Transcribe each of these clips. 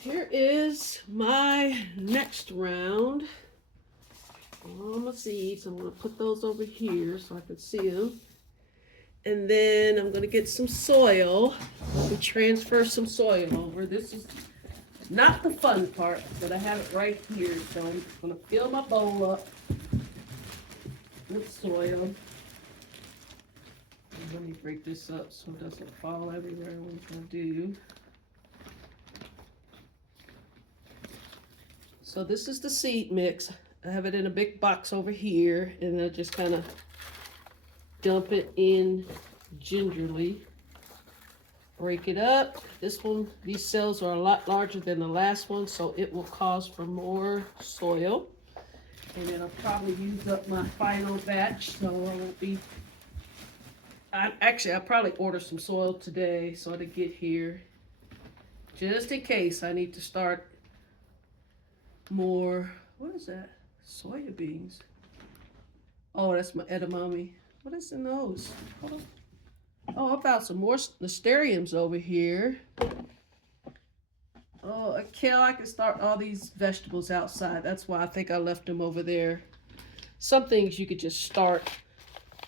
Here is my next round. All my seeds. I'm going to put those over here so I can see them. And then I'm going to get some soil. We transfer some soil over. This is not the fun part, but I have it right here. So I'm going to fill my bowl up with soil. And let me break this up so it doesn't fall everywhere when I do. So this is the seed mix. I have it in a big box over here, and I just kind of dump it in gingerly. Break it up. This one, these cells are a lot larger than the last one, so it will cause for more soil. And then I'll probably use up my final batch, so I won't be. I'll probably order some soil today so to get here, just in case I need to start more. What is that? Soya beans. Oh, that's my edamame. What is in those? Oh, I found some more nasturtiums over here. Oh, I can start all these vegetables outside. That's why I think I left them over there. Some things you could just start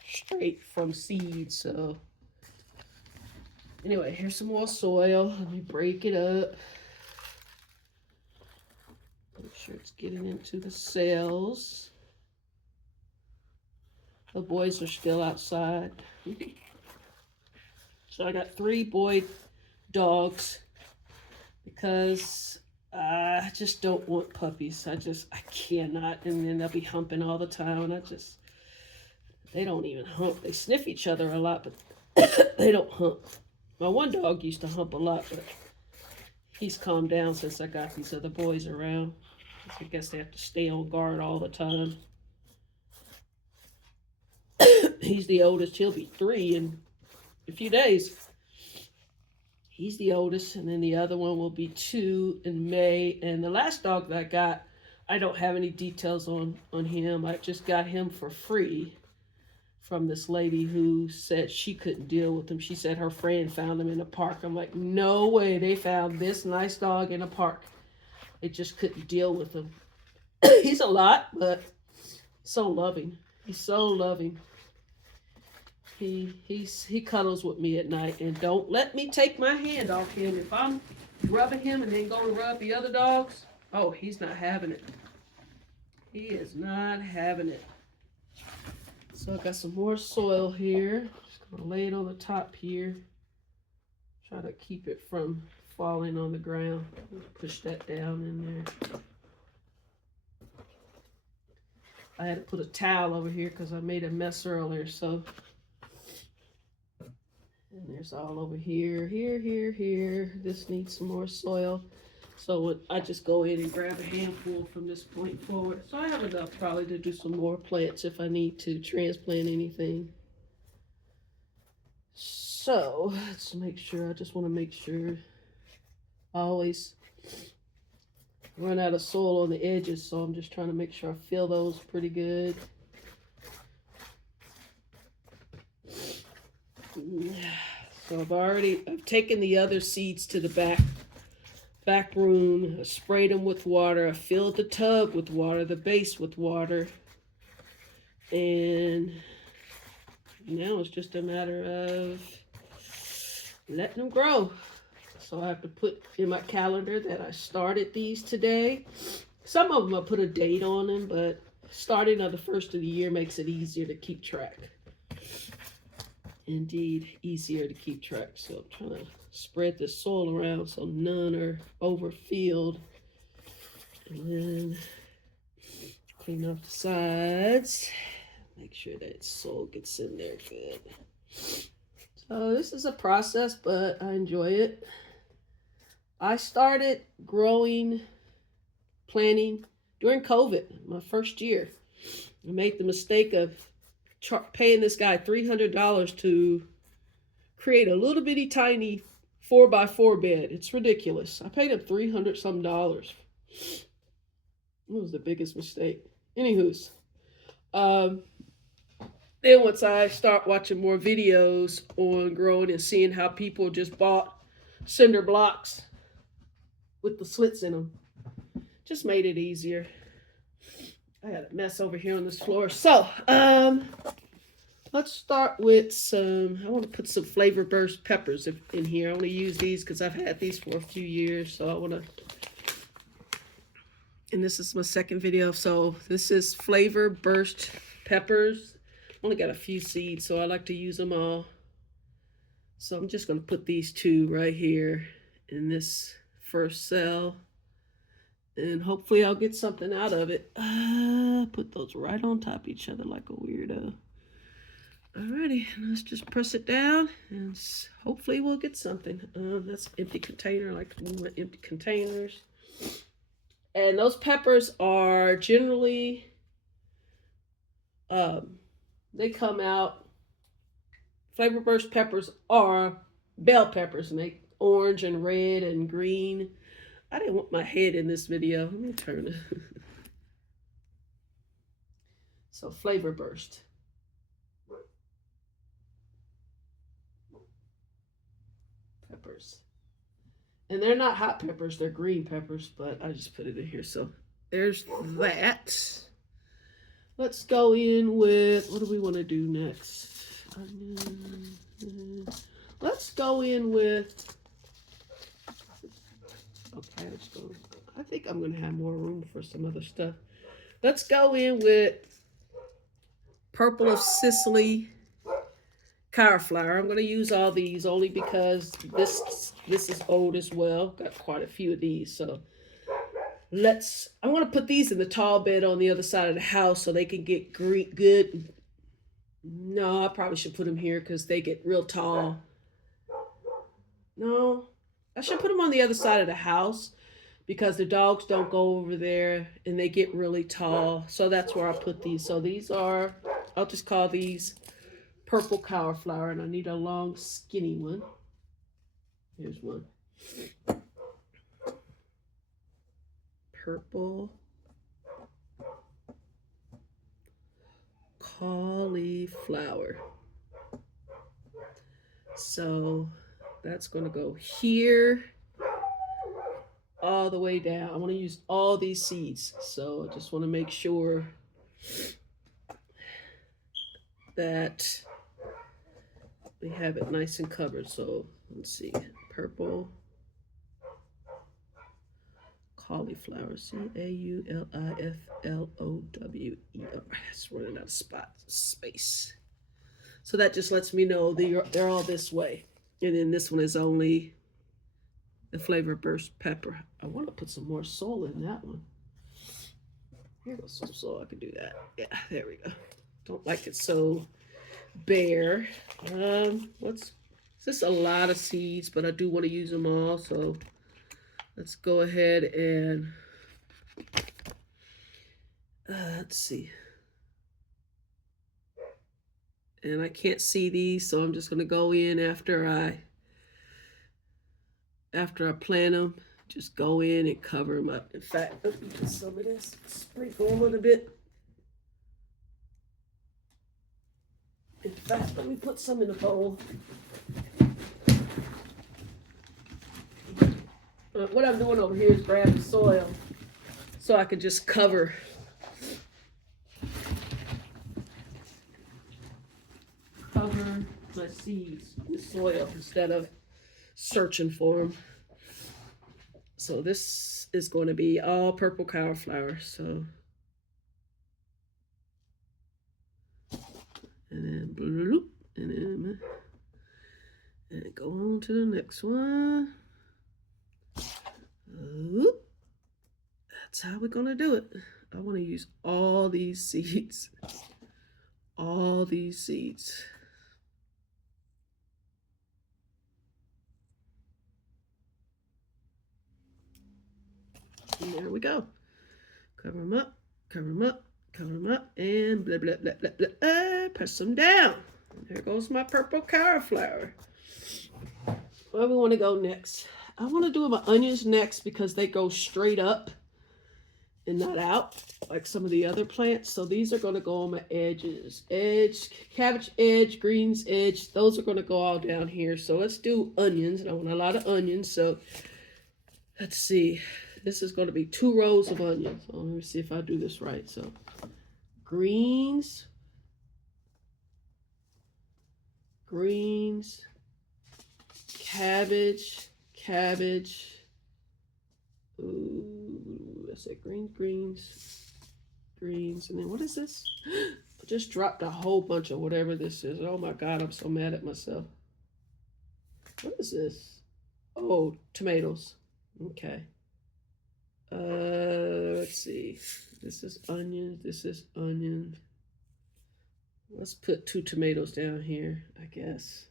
straight from seeds. So anyway, here's some more soil. Let me break it up. Make sure it's getting into the cells. The boys are still outside. So I got 3 boy dogs because I just don't want puppies. I cannot. And then they'll be humping all the time. They don't even hump. They sniff each other a lot, but they don't hump. My one dog used to hump a lot, but he's calmed down since I got these other boys around. I guess they have to stay on guard all the time. He's the oldest. He'll be 3 in a few days. He's the oldest, and then the other one will be 2 in May. And the last dog that I got, I don't have any details on him. I just got him for free from this lady who said she couldn't deal with him. She said her friend found him in a park. I'm like, no way, they found this nice dog in a park. They just couldn't deal with him. He's a lot, but so loving. He's so loving. He cuddles with me at night, and don't let me take my hand off him. If I'm rubbing him and then go to rub the other dogs, oh, he's not having it. He is not having it. So I got some more soil here. Just gonna lay it on the top here. Try to keep it from falling on the ground. Push that down in there. I had to put a towel over here because I made a mess earlier, so. And there's all over here, here. This needs some more soil. So I just go in and grab a handful from this point forward. So I have enough probably to do some more plants if I need to transplant anything. So let's make sure, I just want to make sure I always run out of soil on the edges. So I'm just trying to make sure I fill those pretty good. So I've taken the other seeds to the back room. I sprayed them with water. I filled the tub with water, the base with water. And now it's just a matter of letting them grow. So I have to put in my calendar that I started these today. Some of them I put a date on them, but starting on the first of the year makes it easier to keep track. Indeed, easier to keep track. So I'm trying to spread the soil around so none are overfilled. And then clean off the sides. Make sure that soil gets in there good. So this is a process, but I enjoy it. I started planting during COVID, my first year. I made the mistake of paying this guy $300 to create a little bitty tiny 4x4 bed. It's ridiculous. I paid him $300 some. It was the biggest mistake. Anywho's, then once I start watching more videos on growing and seeing how people just bought cinder blocks with the slits in them. Just made it easier. I got a mess over here on this floor. So, let's start with some, I want to put some Flavor Burst peppers in here. I want to use these because I've had these for a few years. So I want to, and this is my second video. So this is Flavor Burst peppers. I only got a few seeds, so I like to use them all. So I'm just going to put these two right here in this first cell. And hopefully I'll get something out of it. Put those right on top of each other like a weirdo. Alrighty, let's just press it down and hopefully we'll get something. That's an empty container, I like to move empty containers. And those peppers are generally, they come out, Flavor Burst peppers are bell peppers, and they orange and red and green. I didn't want my head in this video. Let me turn it. So Flavor Burst. Peppers. And they're not hot peppers, they're green peppers, but I just put it in here. So there's that. Let's go in with, what do we want to do next? Let's go in with, okay, let's go. I think I'm going to have more room for some other stuff. Let's go in with Purple of Sicily cauliflower. I'm going to use all these only because this is old as well. Got quite a few of these. So I'm going to put these in the tall bed on the other side of the house so they can get good. No, I probably should put them here because they get real tall. No, I should put them on the other side of the house because the dogs don't go over there and they get really tall. So that's where I put these. So these are, I'll just call these purple cauliflower, and I need a long skinny one. Here's one. Purple cauliflower. So that's going to go here all the way down. I want to use all these seeds, so I just want to make sure that we have it nice and covered. So let's see, purple cauliflower, cauliflower. It's running out of space. So that just lets me know they're all this way. And then this one is only the Flavor Burst pepper. I want to put some more soil in that one. Here goes some soil. I can do that. Yeah, there we go. Don't like it so bare. This is a lot of seeds, but I do want to use them all. So let's go ahead and let's see. And I can't see these, so I'm just going to go in after I plant them. Just go in and cover them up. In fact, let me put some of this, sprinkle a little bit. In fact, let me put some in a bowl. What I'm doing over here is grabbing soil so I can just cover my seeds with soil instead of searching for them. So this is going to be all purple cauliflower. So, and then bloop, and go on to the next one. Oop. That's how we're going to do it. I want to use all these seeds. All these seeds. And there we go. Cover them up, cover them up, cover them up, and blah, blah, blah, blah, blah. Press them down. There goes my purple cauliflower. Where we want to go next? I want to do my onions next because they go straight up and not out like some of the other plants. So these are going to go on my edges. Edge, cabbage edge, greens edge. Those are going to go all down here. So let's do onions. And I want a lot of onions. So Let's see. This is going to be 2 rows of onions. So let me see if I do this right. So greens, greens, cabbage, cabbage. Ooh, I said greens, greens. And then what is this? I just dropped a whole bunch of whatever this is. Oh my God, I'm so mad at myself. What is this? Oh, tomatoes. Okay. Let's see. This is onion. This is onion. Let's put 2 tomatoes down here, I guess.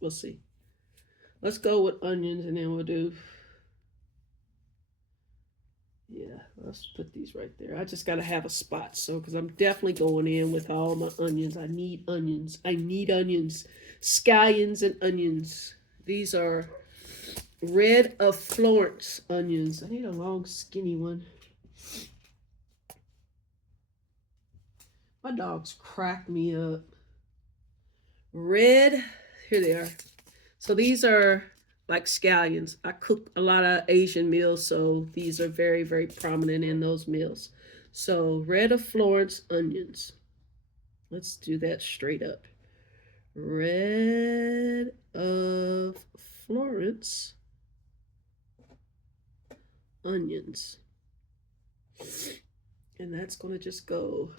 We'll see. Let's go with onions and then we'll do. Yeah, let's put these right there. I just got to have a spot. So, because I'm definitely going in with all my onions. I need onions. I need onions. Scallions and onions. These are Red of Florence onions. I need a long, skinny one. My dogs crack me up. Red, here they are. So these are like scallions. I cook a lot of Asian meals, so these are very, very prominent in those meals. So Red of Florence onions. Let's do that straight up. Red of Florence onions. And that's going to just go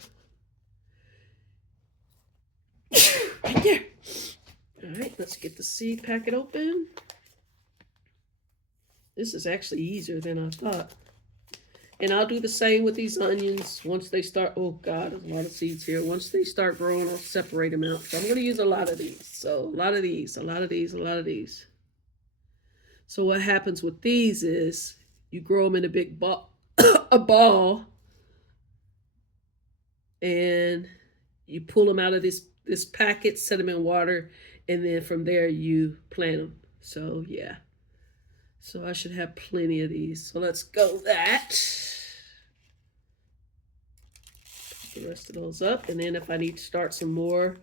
right there. All right, let's get the seed packet open. This is actually easier than I thought. And I'll do the same with these onions once they start. Oh God, there's a lot of seeds here. Once they start growing, I'll separate them out. So I'm going to use a lot of these. So a lot of these, a lot of these, a lot of these. So what happens with these is you grow them in a big ball, a ball, and you pull them out of this packet, set them in water, and then from there you plant them. So yeah. So I should have plenty of these. So let's go that. Put the rest of those up. And then if I need to start some more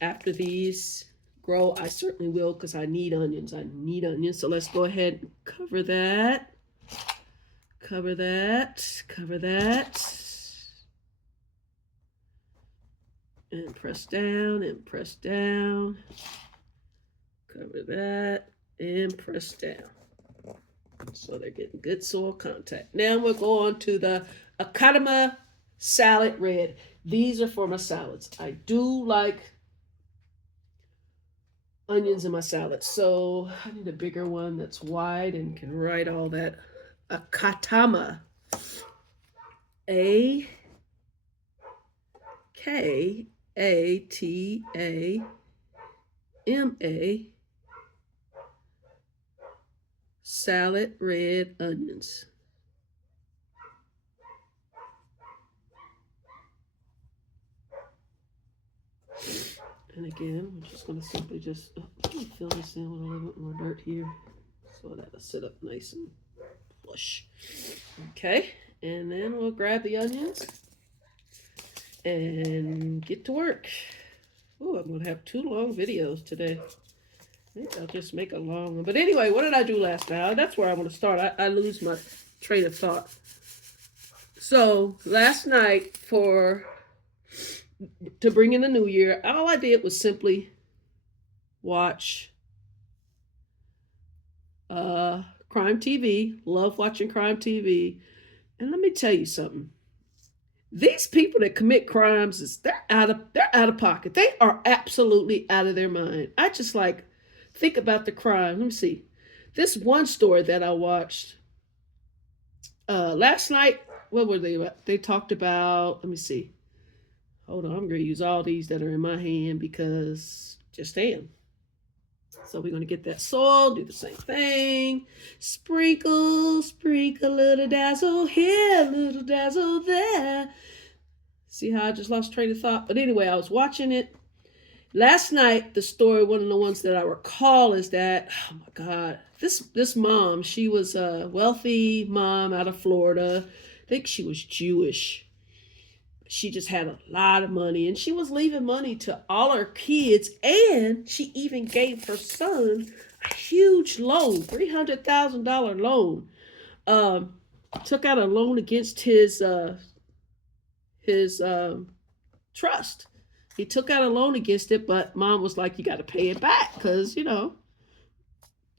after these grow, I certainly will because I need onions. I need onions. So let's go ahead and cover that. Cover that. Cover that. And press down and press down. Cover that and press down. So they're getting good soil contact. Now we'll go on to the Academa Salad Red. These are for my salads. I do like onions in my salads. So I need a bigger one that's wide and can write all that. Academa. A-K-A-T-A-M-A. Salad red onions. And again, we're just going to simply just fill this in with a little bit more dirt here so that'll sit up nice and flush. Okay, and then we'll grab the onions and get to work. Oh, I'm going to have 2 long videos today. I think I'll just make a long one. But anyway, what did I do last night? That's where I want to start. I lose my train of thought. So last night to bring in the new year, all I did was simply watch crime TV. Love watching crime TV. And let me tell you something. These people that commit crimes, they're out of pocket. They are absolutely out of their mind. I just think about the crime. Let me see. This one story that I watched last night, what were they about? They talked about, let me see. Hold on, I'm going to use all these that are in my hand because just am. So we're going to get that soil, do the same thing. Sprinkle, sprinkle, little dazzle here, little dazzle there. See how I just lost train of thought? But anyway, I was watching it. Last night, the story, one of the ones that I recall is that, oh my God, this mom, she was a wealthy mom out of Florida. I think she was Jewish. she just had a lot of money, and she was leaving money to all her kids, and she even gave her son a huge loan, $300,000 loan. Um, Took out a loan against his trust. He took out a loan against it, but mom was like, "You got to pay it back because you got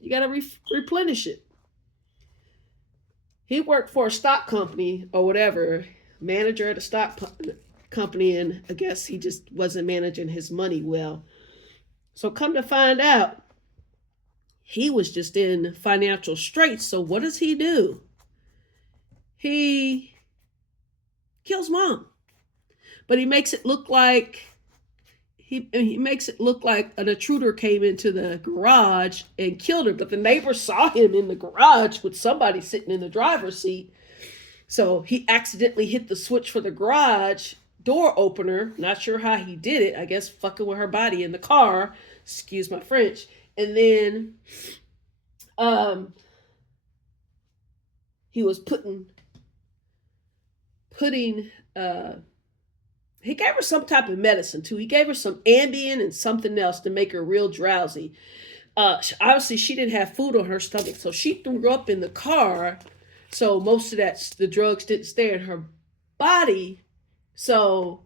to replenish it." He worked for a stock company or whatever, manager at a stock company, and I guess he just wasn't managing his money well. So come to find out, he was just in financial straits. So what does he do? He kills mom, but he makes it look like he makes it look like an intruder came into the garage and killed her. But the neighbor saw him in the garage with somebody sitting in the driver's seat. So he accidentally hit the switch for the garage door opener. Not sure how he did it. I guess fucking with her body in the car. Excuse my French. And then he was putting he gave her some type of medicine too. He gave her some Ambien and something else to make her real drowsy. Obviously, she didn't have food on her stomach, so she threw up in the car. So most of the drugs didn't stay in her body. So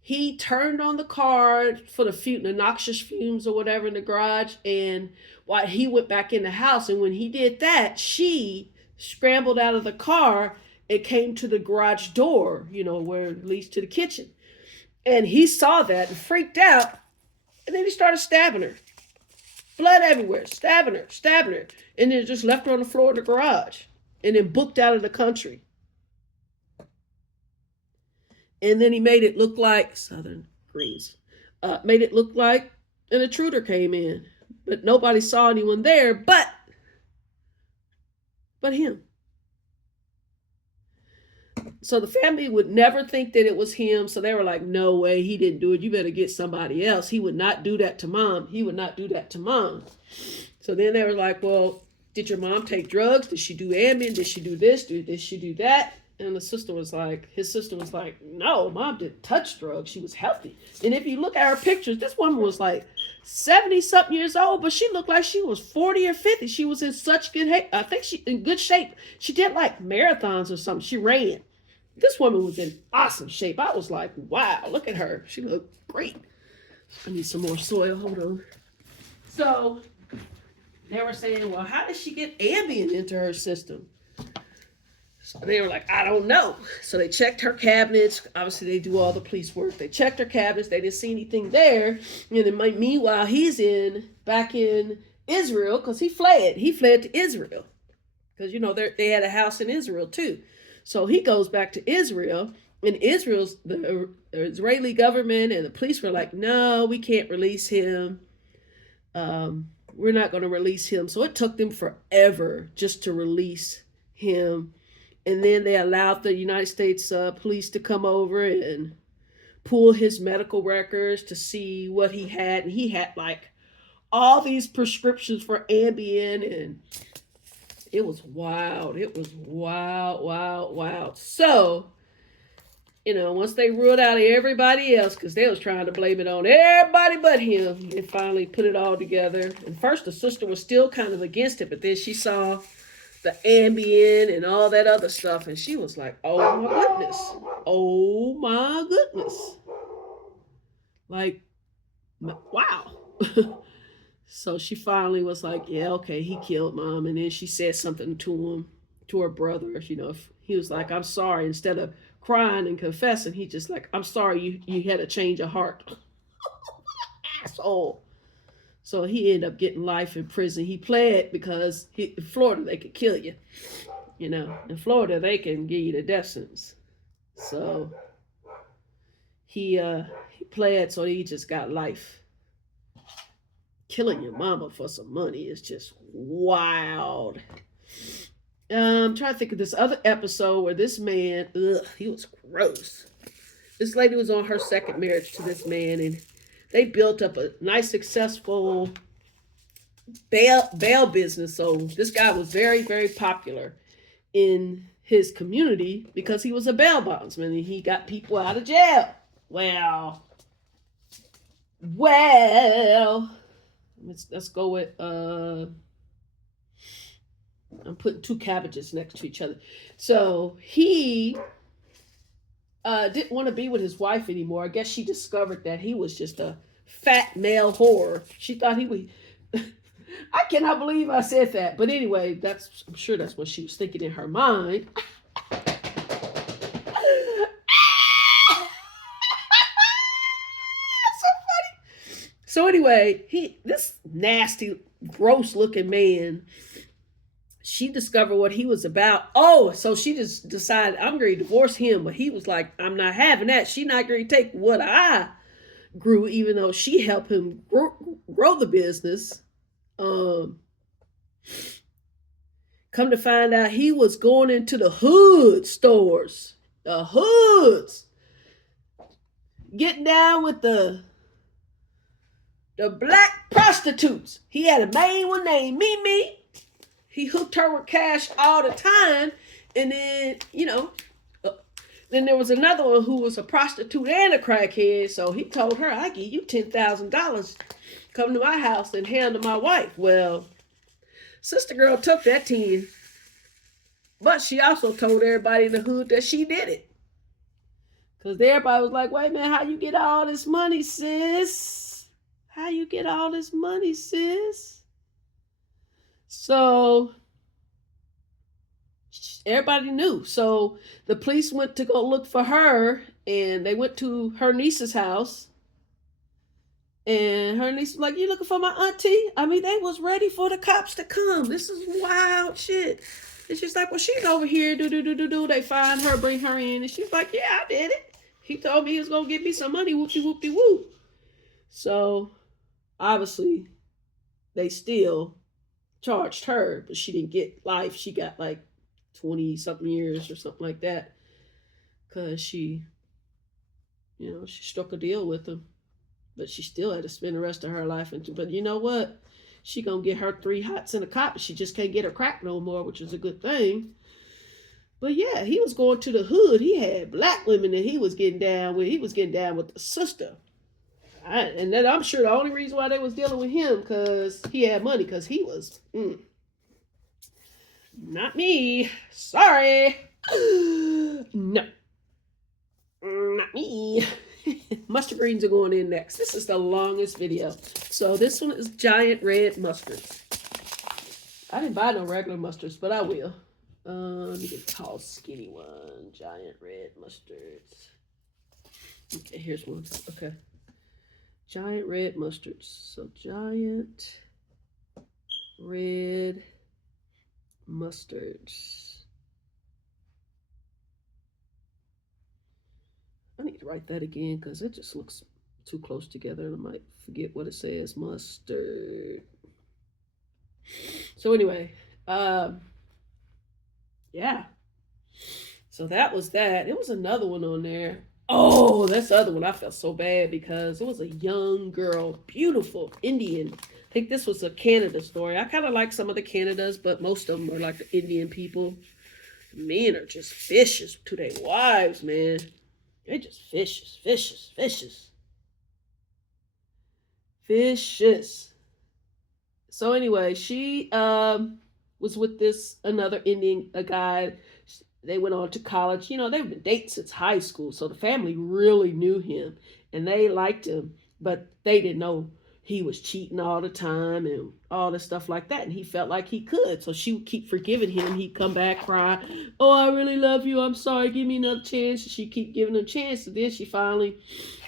he turned on the car for the noxious fumes or whatever in the garage, and while he went back in the house, and when he did that, she scrambled out of the car. It came to the garage door, where it leads to the kitchen. And he saw that and freaked out. And then he started stabbing her. Blood everywhere, stabbing her. And then just left her on the floor of the garage. And then booked out of the country. And then he made it look like Southern Greens. Made it look like an intruder came in. But nobody saw anyone there but him. So the family would never think that it was him. So they were like, no way, he didn't do it. You better get somebody else. He would not do that to mom. So then they were like, well, did your mom take drugs? Did she do Ambien? Did she do this? Did she do that? And his sister was like, no, mom didn't touch drugs. She was healthy. And if you look at her pictures, this woman was like 70-something years old, but she looked like she was 40 or 50. She was in such good shape. I think she in good shape. She did like marathons or something. She ran. This woman was in awesome shape. I was like, wow, look at her. She looked great. I need some more soil. Hold on. So they were saying, well, how did she get Ambien into her system? So they were like, I don't know. So they checked her cabinets. Obviously, they do all the police work. They checked her cabinets. They didn't see anything there. And then meanwhile, he's back in Israel because he fled. He fled to Israel because, they had a house in Israel too. So he goes back to Israel, and the Israeli government and the police were like, no, we can't release him. We're not going to release him. So it took them forever just to release him. And then they allowed the United States police to come over and pull his medical records to see what he had. And he had like all these prescriptions for Ambien, and it was wild. It was wild. So, once they ruled out everybody else, because they was trying to blame it on everybody but him, they finally put it all together. And first the sister was still kind of against it, but then she saw the Ambien and all that other stuff, and she was like, oh my goodness. Like, wow. So she finally was like, yeah, okay, he killed mom. And then she said something to her brother. If he was like, I'm sorry. Instead of crying and confessing, he just like, I'm sorry, you had a change of heart. Asshole. So he ended up getting life in prison. He pled because in Florida, they could kill you. In Florida, they can give you the death sentence. So he pled, so he just got life. Killing your mama for some money is just wild. I'm trying to think of this other episode where this man, he was gross. This lady was on her second marriage to this man, and they built up a nice, successful bail business. So this guy was very, very popular in his community because he was a bail bondsman and he got people out of jail. Well, let's go with I'm putting two cabbages next to each other. So he didn't want to be with his wife anymore. I guess she discovered that he was just a fat male whore. She thought he would. I cannot believe I said that. But anyway, I'm sure that's what she was thinking in her mind. So anyway, this nasty, gross looking man, she discovered what he was about. Oh, so she just decided, I'm going to divorce him. But he was like, I'm not having that. She's not going to take what I grew, even though she helped him grow the business. Come to find out, he was going into the hood stores. The hoods. Getting down with the black prostitutes. He had a main one named Mimi. He hooked her with cash all the time. And then, then there was another one who was a prostitute and a crackhead. So he told her, I give you $10,000. Come to my house and handle my wife. Well, sister girl took that 10. But she also told everybody in the hood that she did it. Because everybody was like, wait, man, how you get all this money, sis? How you get all this money, sis? So everybody knew. So the police went to go look for her, and they went to her niece's house. And her niece was like, you looking for my auntie? I mean, they was ready for the cops to come. This is wild shit. And she's like, well, she's over here. Do. They find her, bring her in. And she's like, yeah, I did it. He told me he was going to give me some money. Whoopty-whoopty-whoop. So obviously, they still charged her, but she didn't get life. She got like 20-something years or something like that. Because she struck a deal with him. But she still had to spend the rest of her life into. But you know what? She gonna get her 3 hots and a cop. She just can't get her crack no more, which is a good thing. But yeah, he was going to the hood. He had black women that he was getting down with. He was getting down with the sister. And then I'm sure the only reason why they was dealing with him because he had money. Because he was not me. Sorry. No. Not me. Mustard greens are going in next. This is the longest video. So this one is giant red mustards. I didn't buy no regular mustards, but I will. Let me get a tall, skinny one. Giant red mustards. Okay, here's one. Okay. Giant red mustards. So giant red mustards. I need to write that again because it just looks too close together and I might forget what it says. Mustard. So anyway, yeah. So that was that. There was another one on there. Oh, that's the other one. I felt so bad because it was a young girl, beautiful Indian. I think this was a Canada story. I kind of like some of the Canadas, but most of them are like the Indian people. Men are just vicious to their wives, man. They're just vicious. So anyway, she was with another Indian guy. They went on to college. They've been dating since high school. So the family really knew him and they liked him, but they didn't know he was cheating all the time and all this stuff like that. And he felt like he could. So she would keep forgiving him. He'd come back, cry, oh, I really love you. I'm sorry. Give me another chance. And she'd keep giving him a chance. And then she finally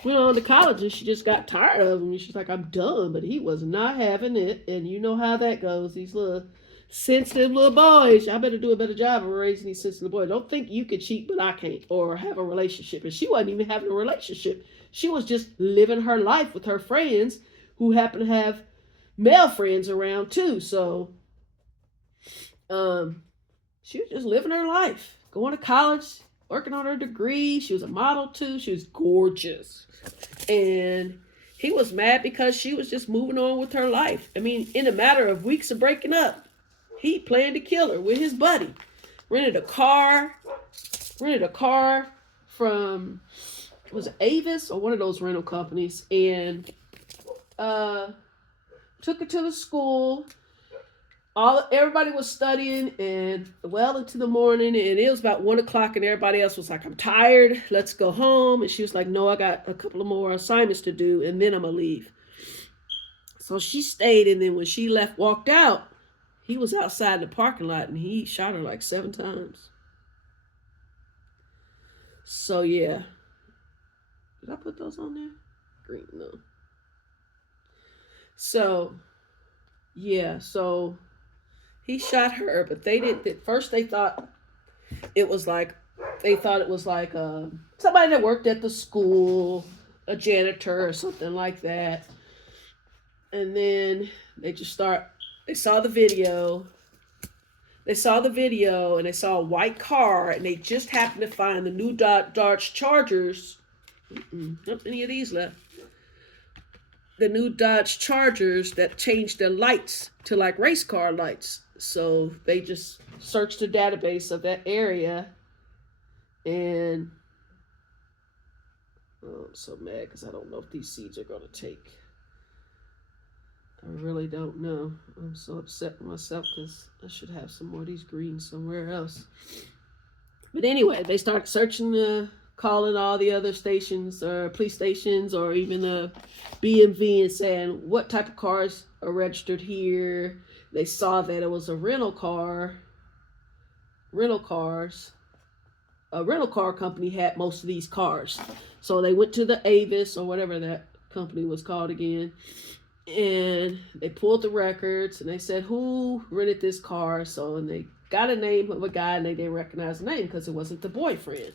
went on to college and she just got tired of him. And she's like, I'm done. But he was not having it. And you know how that goes. These little sensitive little boys. I better do a better job of raising these sensitive boys. Don't think you can cheat, but I can't. Or have a relationship. And she wasn't even having a relationship. She was just living her life with her friends who happen to have male friends around too. So she was just living her life, going to college, working on her degree. She was a model too. She was gorgeous. And he was mad because she was just moving on with her life. I mean, in a matter of weeks of breaking up, he planned to kill her with his buddy. rented a car from, was it Avis or one of those rental companies, and took it to the school. Everybody was studying and well into the morning, and it was about 1 o'clock, and everybody else was like, I'm tired, let's go home. And she was like, no, I got a couple of more assignments to do, and then I'm gonna leave. So she stayed, and then when she left, walked out, he was outside the parking lot, and he shot her like 7 times. So yeah. Did I put those on there? Green, no. So yeah, so he shot her, but they didn't. At first, they thought it was like somebody that worked at the school, a janitor or something like that. And then they saw the video. They saw the video, and they saw a white car, and they just happened to find the new Dodge Chargers. Not any of these left. The new Dodge Chargers that changed their lights to like race car lights. So they just searched the database of that area, and I'm so mad because I don't know if these seeds are going to take. I really don't know. I'm so upset with myself because I should have some more of these greens somewhere else. But anyway, they started searching, calling all the other stations or police stations or even the BMV and saying what type of cars are registered here. They saw that it was a rental car company had most of these cars. So they went to the Avis or whatever that company was called again, and they pulled the records, and they said who rented this car. So, and they got a name of a guy, and they didn't recognize the name because it wasn't the boyfriend.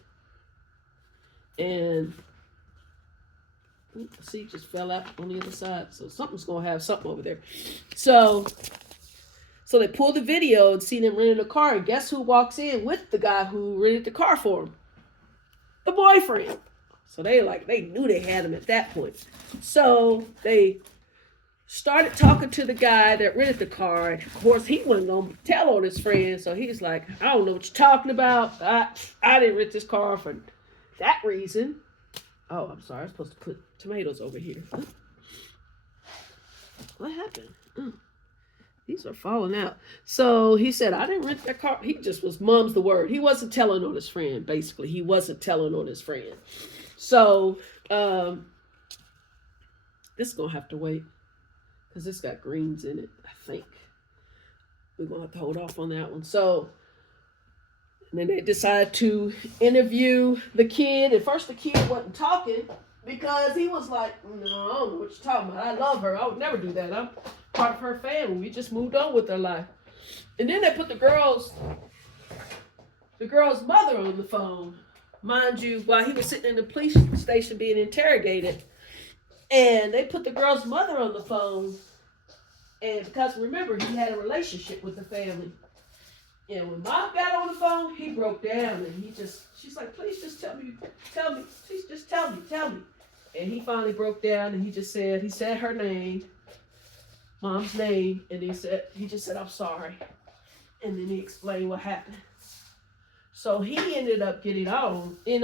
And see, just fell out on the other side. So something's going to have something over there. So they pulled the video and see them renting a car. And guess who walks in with the guy who rented the car for him? The boyfriend. So they knew they had him at that point. So they started talking to the guy that rented the car. And of course, he wasn't going to tell on his friend. So he's like, I don't know what you're talking about. I didn't rent this car for that reason. Oh, I'm sorry. I'm supposed to put tomatoes over here. What happened? These are falling out. So he said, I didn't rent that car. He just was mum's the word. He wasn't telling on his friend, basically. He wasn't telling on his friend. So this is going to have to wait because it's got greens in it, I think. We're going to have to hold off on that one. So and then they decided to interview the kid. At first, the kid wasn't talking because he was like, no, I don't know what you're talking about. I love her. I would never do that. I'm part of her family. We just moved on with their life. And then they put the girl's mother on the phone. Mind you, while he was sitting in the police station being interrogated. And they put the girl's mother on the phone. And because, remember, he had a relationship with the family. And when Mom got on the phone, he broke down, and she's like, please just tell me, please just tell me. And he finally broke down, and he said her name, Mom's name, and he just said, I'm sorry. And then he explained what happened. So he ended up getting on in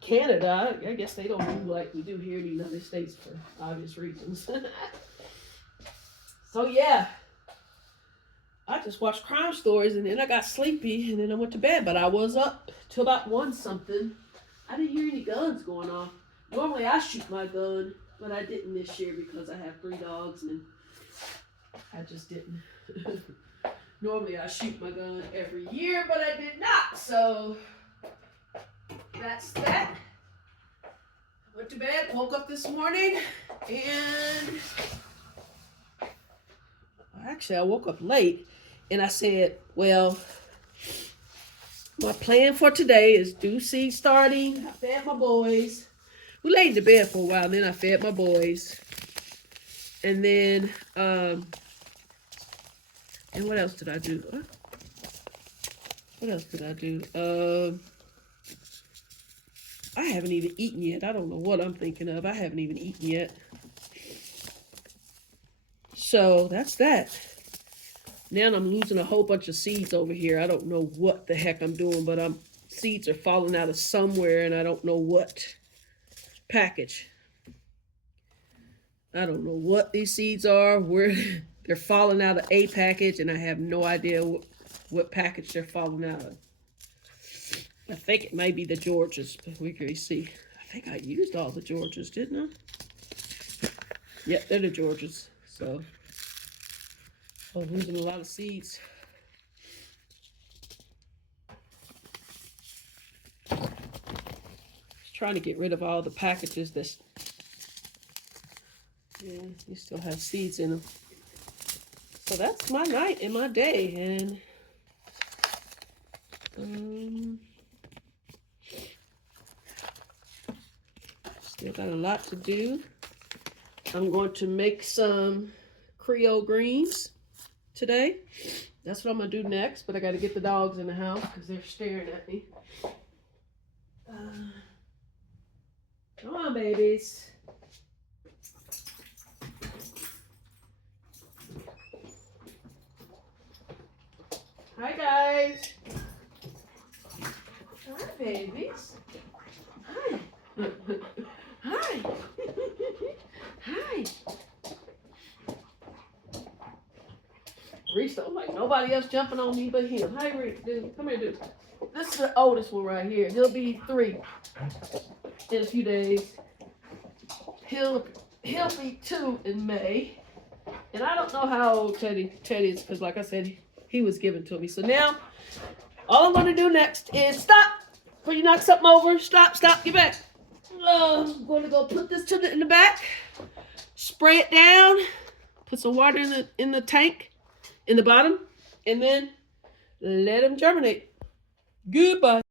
Canada. I guess they don't do like we do here in the United States for obvious reasons. So yeah. I just watched crime stories, and then I got sleepy, and then I went to bed. But I was up till about 1 something. I didn't hear any guns going off. Normally I shoot my gun, but I didn't this year because I have 3 dogs, and I just didn't. Normally I shoot my gun every year, but I did not. So that's that. Went to bed, woke up this morning, and actually I woke up late. And I said, well, my plan for today is do seed starting. I fed my boys. We laid in bed for a while, and then I fed my boys. And then, and what else did I do? What else did I do? I haven't even eaten yet. I don't know what I'm thinking of. I haven't even eaten yet. So that's that. Now I'm losing a whole bunch of seeds over here. I don't know what the heck I'm doing, but seeds are falling out of somewhere, and I don't know what package. I don't know what these seeds are, where they're falling out of a package, and I have no idea what package they're falling out of. I think it may be the Georges, but we can see. I think I used all the Georges, didn't I? Yep, they're the Georges. So I'm losing a lot of seeds. Just trying to get rid of all the packages that's, yeah, you still have seeds in them. So that's my night and my day, and still got a lot to do. I'm going to make some Creole greens today. That's what I'm going to do next, but I got to get the dogs in the house because they're staring at me. Come on, babies. Hi, guys. Hi, babies. Hi. Hi. Hi. Reese don't like nobody else jumping on me but him. Hi, Reese. Dude, come here, dude. This is the oldest one right here. He'll be 3 in a few days. He'll be 2 in May. And I don't know how old Teddy is, because like I said, he was given to me. So now, all I'm going to do next is stop. Before you knock something over, stop, get back. I'm going to go put this in the back, spray it down, put some water in the tank, in the bottom, and then let them germinate. Goodbye.